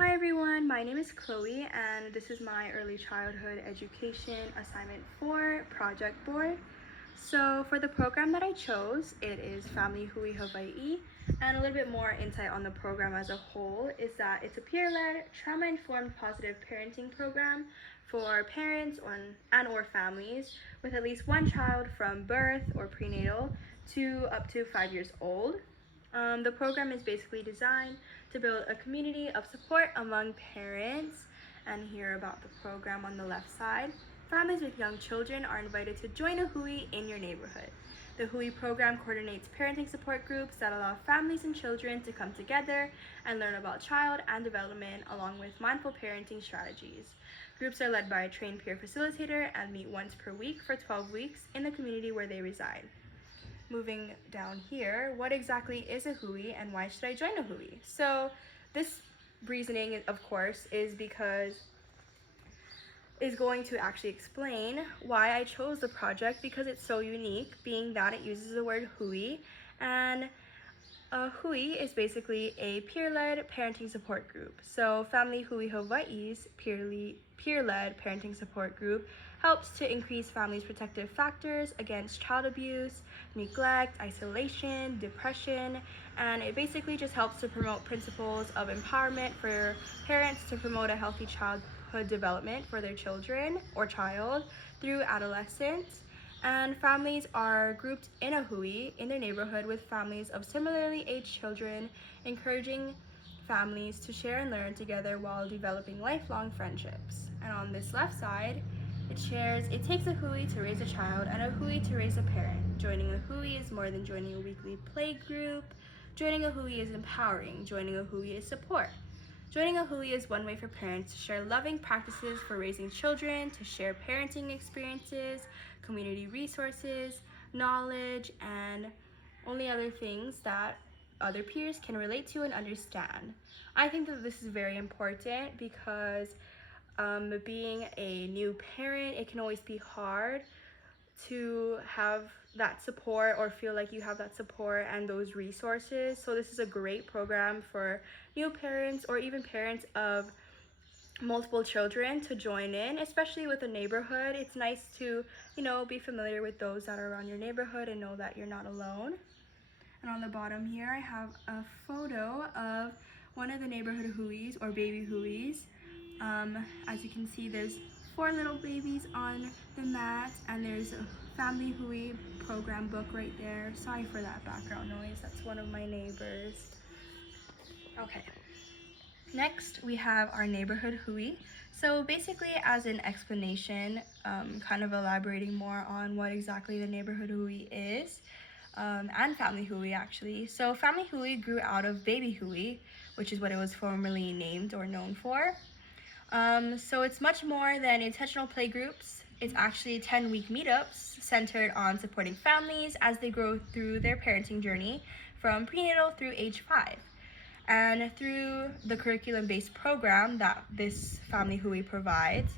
Hi everyone, my name is Chloe and this is my early childhood education assignment 4 project board. So for the program that I chose, it is Family Hui Hawaii, and a little bit more insight on the program as a whole is that it's a peer-led, trauma-informed positive parenting program for parents and or families with at least one child from birth or prenatal to up to 5 years old. The program is basically designed to build a community of support among parents, and hear about the program on the left side. Families with young children are invited to join a Hui in your neighborhood. The Hui program coordinates parenting support groups that allow families and children to come together and learn about child and development along with mindful parenting strategies. Groups are led by a trained peer facilitator and meet once per week for 12 weeks in the community where they reside. Moving down here, what exactly is a Hui and why should I join a Hui? So this reasoning, of course, is going to actually explain why I chose the project because it's so unique, being that it uses the word Hui. And a Hui is basically a peer-led parenting support group. So Family Hui Hawaii's peer-led parenting support group helps to increase families' protective factors against child abuse, neglect, isolation, depression, and it basically just helps to promote principles of empowerment for parents to promote a healthy childhood development for their children or child through adolescence. And families are grouped in a Hui in their neighborhood with families of similarly aged children, encouraging families to share and learn together while developing lifelong friendships. And on this left side, it takes a Hui to raise a child and a Hui to raise a parent. Joining a Hui is more than joining a weekly play group. Joining a Hui is empowering. Joining a Hui is support. Joining a Hui is one way for parents to share loving practices for raising children, to share parenting experiences, community resources, knowledge, and only other things that other peers can relate to and understand. I think that this is very important because being a new parent, it can always be hard to have that support or feel like you have that support and those resources. So this is a great program for new parents or even parents of multiple children to join in, especially with a neighborhood. It's nice to, be familiar with those that are around your neighborhood and know that you're not alone. And on the bottom here, I have a photo of one of the neighborhood Huis or baby Huis. As you can see, there's 4 little babies on the mat, and there's a Family Hui program book right there. Sorry for that background noise, that's one of my neighbors. Okay. Next, we have our neighborhood Hui. So basically, as an explanation, kind of elaborating more on what exactly the neighborhood Hui is, and Family Hui actually. So Family Hui grew out of Baby Hui, which is what it was formerly named or known for. So it's much more than intentional play groups. It's actually 10-week meetups centered on supporting families as they grow through their parenting journey from prenatal through age 5. And through the curriculum-based program that this Family Hui provides,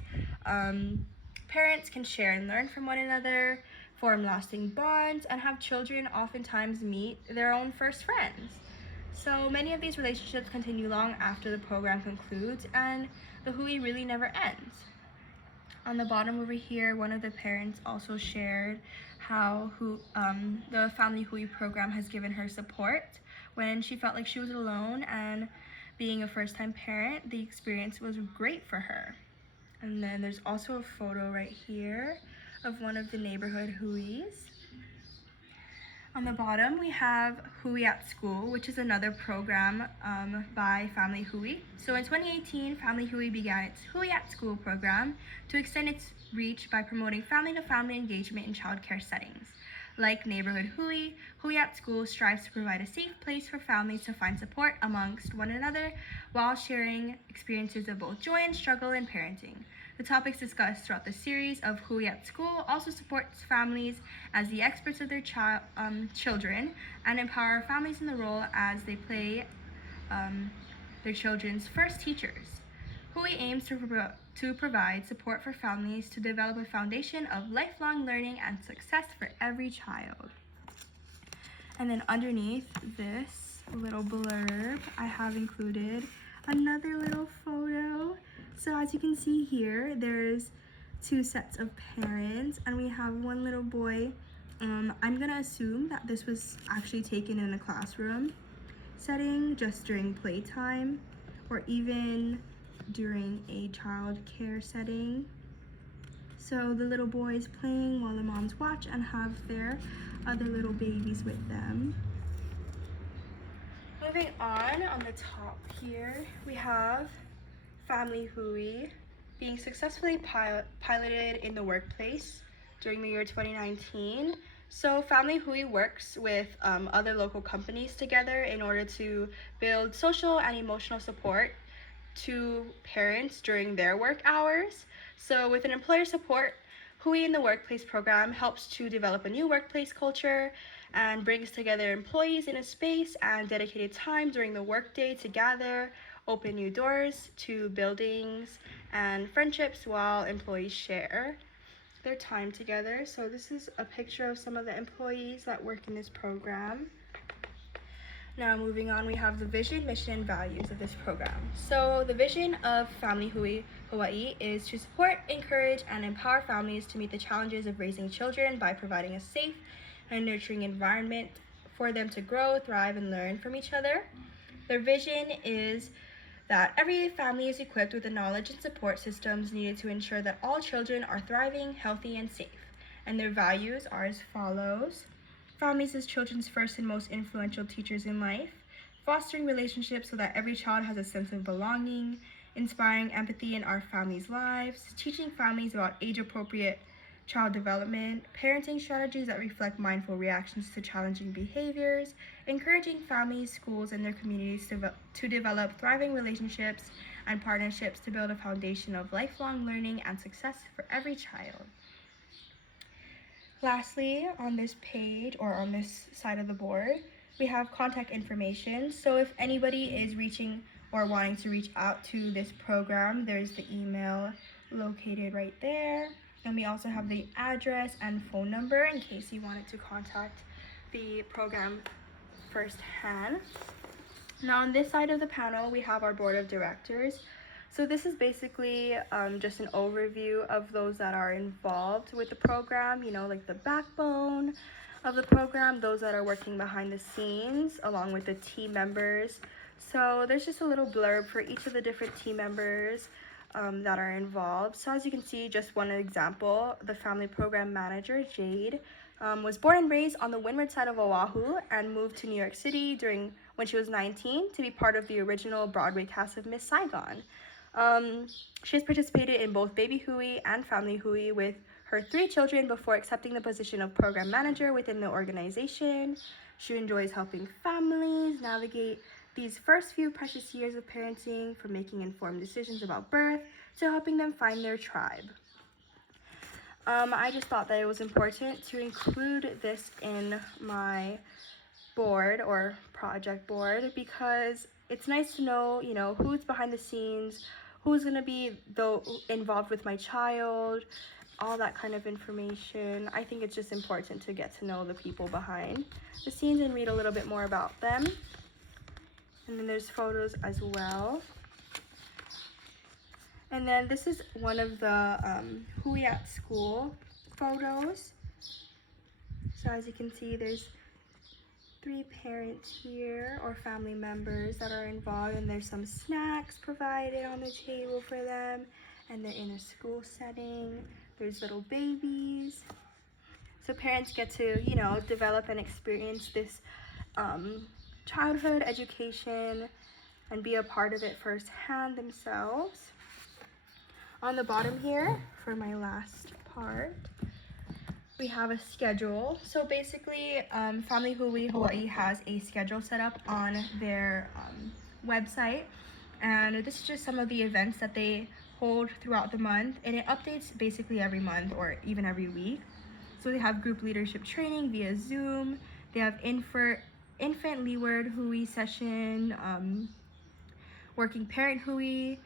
parents can share and learn from one another, form lasting bonds, and have children oftentimes meet their own first friends. So many of these relationships continue long after the program concludes, and the Hui really never ends. On the bottom over here, one of the parents also shared how the Family Hui program has given her support when she felt like she was alone, and being a first-time parent, the experience was great for her. And then there's also a photo right here of one of the neighborhood Huis. On the bottom, we have Hui at School, which is another program by Family Hui. So in 2018, Family Hui began its Hui at School program to extend its reach by promoting family-to-family engagement in childcare settings. Like Neighborhood Hui, Hui at School strives to provide a safe place for families to find support amongst one another while sharing experiences of both joy and struggle in parenting. The topics discussed throughout the series of Hui at School also supports families as the experts of their children and empower families in the role as they play their children's first teachers. Hui aims to provide support for families to develop a foundation of lifelong learning and success for every child. And then underneath this little blurb, I have included another little photo. So as you can see here, there's two sets of parents, and we have one little boy. I'm gonna assume that this was actually taken in a classroom setting, just during playtime, or even during a child care setting. So the little boy is playing while the moms watch and have their other little babies with them. Moving on the top here, we have Family Hui being successfully piloted in the workplace during the year 2019. So Family Hui works with other local companies together in order to build social and emotional support to parents during their work hours. So with an employer support, Hui in the Workplace program helps to develop a new workplace culture and brings together employees in a space and dedicated time during the workday to gather, open new doors to buildings and friendships while employees share their time together. So this is a picture of some of the employees that work in this program. Now moving on, we have the vision, mission, and values of this program. So the vision of Family Hui Hawaii is to support, encourage, and empower families to meet the challenges of raising children by providing a safe and nurturing environment for them to grow, thrive, and learn from each other. Their vision is that every family is equipped with the knowledge and support systems needed to ensure that all children are thriving, healthy, and safe. And their values are as follows. Families as children's first and most influential teachers in life, fostering relationships so that every child has a sense of belonging, inspiring empathy in our families' lives, teaching families about age-appropriate child development, parenting strategies that reflect mindful reactions to challenging behaviors, encouraging families, schools, and their communities to develop thriving relationships and partnerships to build a foundation of lifelong learning and success for every child. Lastly, on this page or on this side of the board, we have contact information. So if anybody is reaching or wanting to reach out to this program, there's the email located right there. And we also have the address and phone number in case you wanted to contact the program firsthand. Now on this side of the panel, we have our board of directors. So this is basically just an overview of those that are involved with the program, like the backbone of the program, those that are working behind the scenes, along with the team members. So there's just a little blurb for each of the different team members that are involved. So as you can see, just one example, the family program manager, Jade, was born and raised on the windward side of Oahu and moved to New York City when she was 19 to be part of the original Broadway cast of Miss Saigon. She has participated in both Baby Hui and Family Hui with her 3 children before accepting the position of program manager within the organization. She enjoys helping families navigate these first few precious years of parenting, from making informed decisions about birth to helping them find their tribe. I just thought that it was important to include this in my board or project board because it's nice to know, who's behind the scenes, who's going to be involved with my child, all that kind of information. I think it's just important to get to know the people behind the scenes and read a little bit more about them. And then there's photos as well. And then this is one of the Hui at School photos. So as you can see, there's 3 parents here or family members that are involved, and there's some snacks provided on the table for them, and they're in a school setting. There's little babies. So parents get to, develop and experience this childhood education and be a part of it firsthand themselves. On the bottom here, for my last part, we have a schedule. So basically, Family Hui Hawaii has a schedule set up on their website, and this is just some of the events that they hold throughout the month, and it updates basically every month or even every week. So they have group leadership training via Zoom. They have infant leeward Hui session, working parent Hui,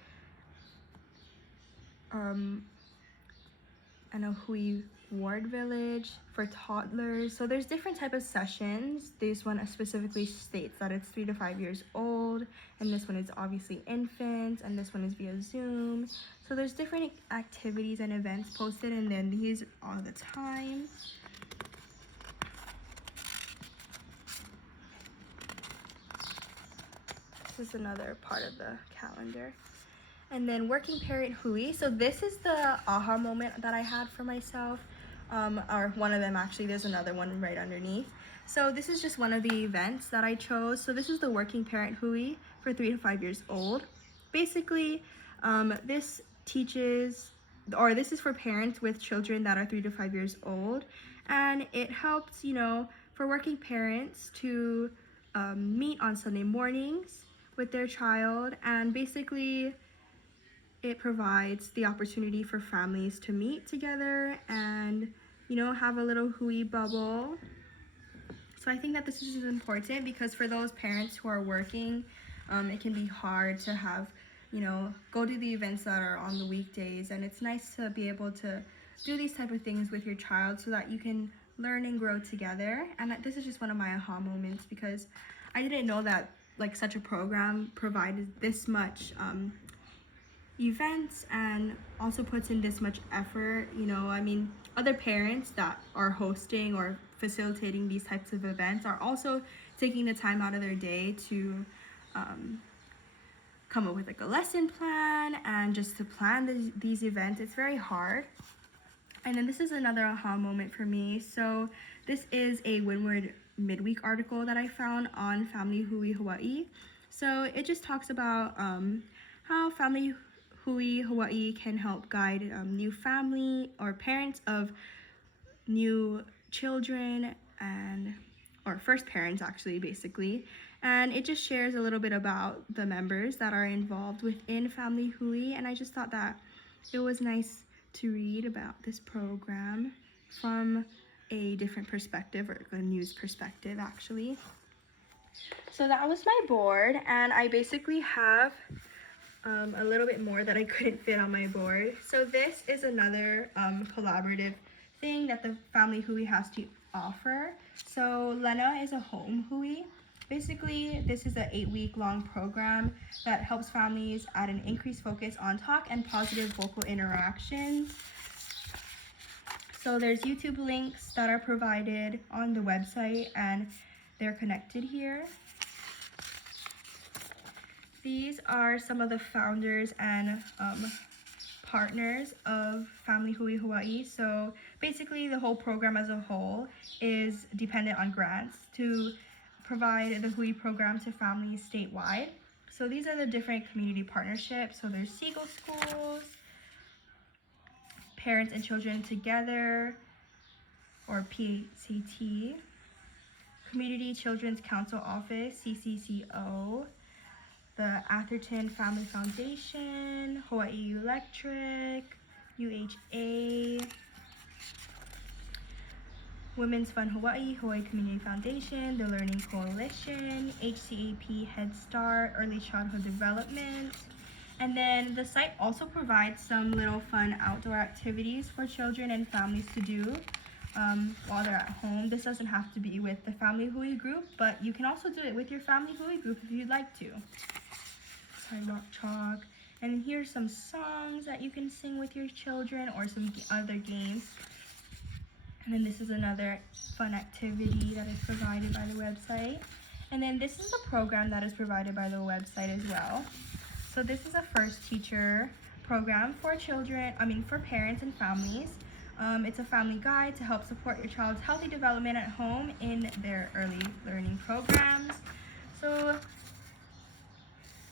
and a Hui Ward Village for toddlers. So there's different type of sessions. This one specifically states that it's 3 to 5 years old, and this one is obviously infants, and this one is via Zoom. So there's different activities and events posted, and then these all the time. This is another part of the calendar. And then Working Parent Hui. So this is the aha moment that I had for myself. Or one of them actually, there's another one right underneath. So this is just one of the events that I chose. So this is the Working Parent Hui for 3 to 5 years old. Basically, this teaches, or this is for parents with children that are 3 to 5 years old. And it helps, for working parents to meet on Sunday mornings with their child, and basically it provides the opportunity for families to meet together and have a little Hui bubble. So I think that this is important because for those parents who are working, it can be hard to have go to the events that are on the weekdays, and it's nice to be able to do these type of things with your child so that you can learn and grow together. And that this is just one of my aha moments because I didn't know that such a program provided this much events and also puts in this much effort. Other parents that are hosting or facilitating these types of events are also taking the time out of their day to come up with a lesson plan and just to plan these events. It's very hard. And then this is another aha moment for me. So this is a Windward Midweek article that I found on Family Hui Hawaii. So it just talks about how Family Hui Hawaii can help guide new family or parents of new children or first parents actually, basically. And it just shares a little bit about the members that are involved within Family Hui. And I just thought that it was nice to read about this program from a different perspective, or a news perspective actually. So that was my board, and I basically have a little bit more that I couldn't fit on my board. So this is another collaborative thing that the Family Hui has to offer. So Lena is a home Hui. Basically, this is an 8-week-long program that helps families add an increased focus on talk and positive vocal interactions. So there's YouTube links that are provided on the website, and they're connected here. These are some of the founders and partners of Family Hui Hawaii. So basically the whole program as a whole is dependent on grants to provide the Hui program to families statewide. So these are the different community partnerships. So there's Seagull Schools, Parents and Children Together, or PCT, Community Children's Council Office, CCCO, the Atherton Family Foundation, Hawaii Electric, UHA, Women's Fund Hawaii, Hawaii Community Foundation, the Learning Coalition, HCAP Head Start, Early Childhood Development. And then the site also provides some little fun outdoor activities for children and families to do while they're at home. This doesn't have to be with the Family Hui group, but you can also do it with your Family Hui group if you'd like to. Sidewalk chalk. And here's some songs that you can sing with your children, or some other games. And then this is another fun activity that is provided by the website. And then this is the program that is provided by the website as well. So this is a first teacher program for for parents and families. It's a family guide to help support your child's healthy development at home in their early learning programs. So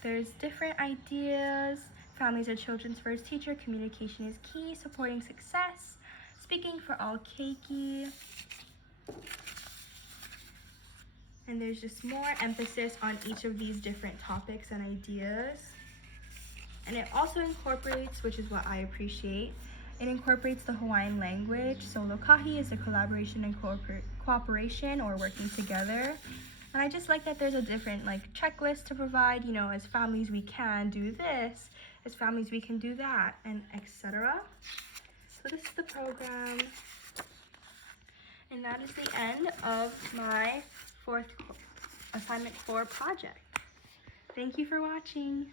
there's different ideas. Families are children's first teacher. Communication is key. Supporting success. Speaking for all keiki. And there's just more emphasis on each of these different topics and ideas. And it also incorporates, which is what I appreciate, it incorporates the Hawaiian language. So lokahi is a collaboration and cooperation, or working together. And I just like that there's a different checklist to provide, as families we can do this, as families we can do that, and etc. So this is the program. And that is the end of my fourth assignment 4 project. Thank you for watching.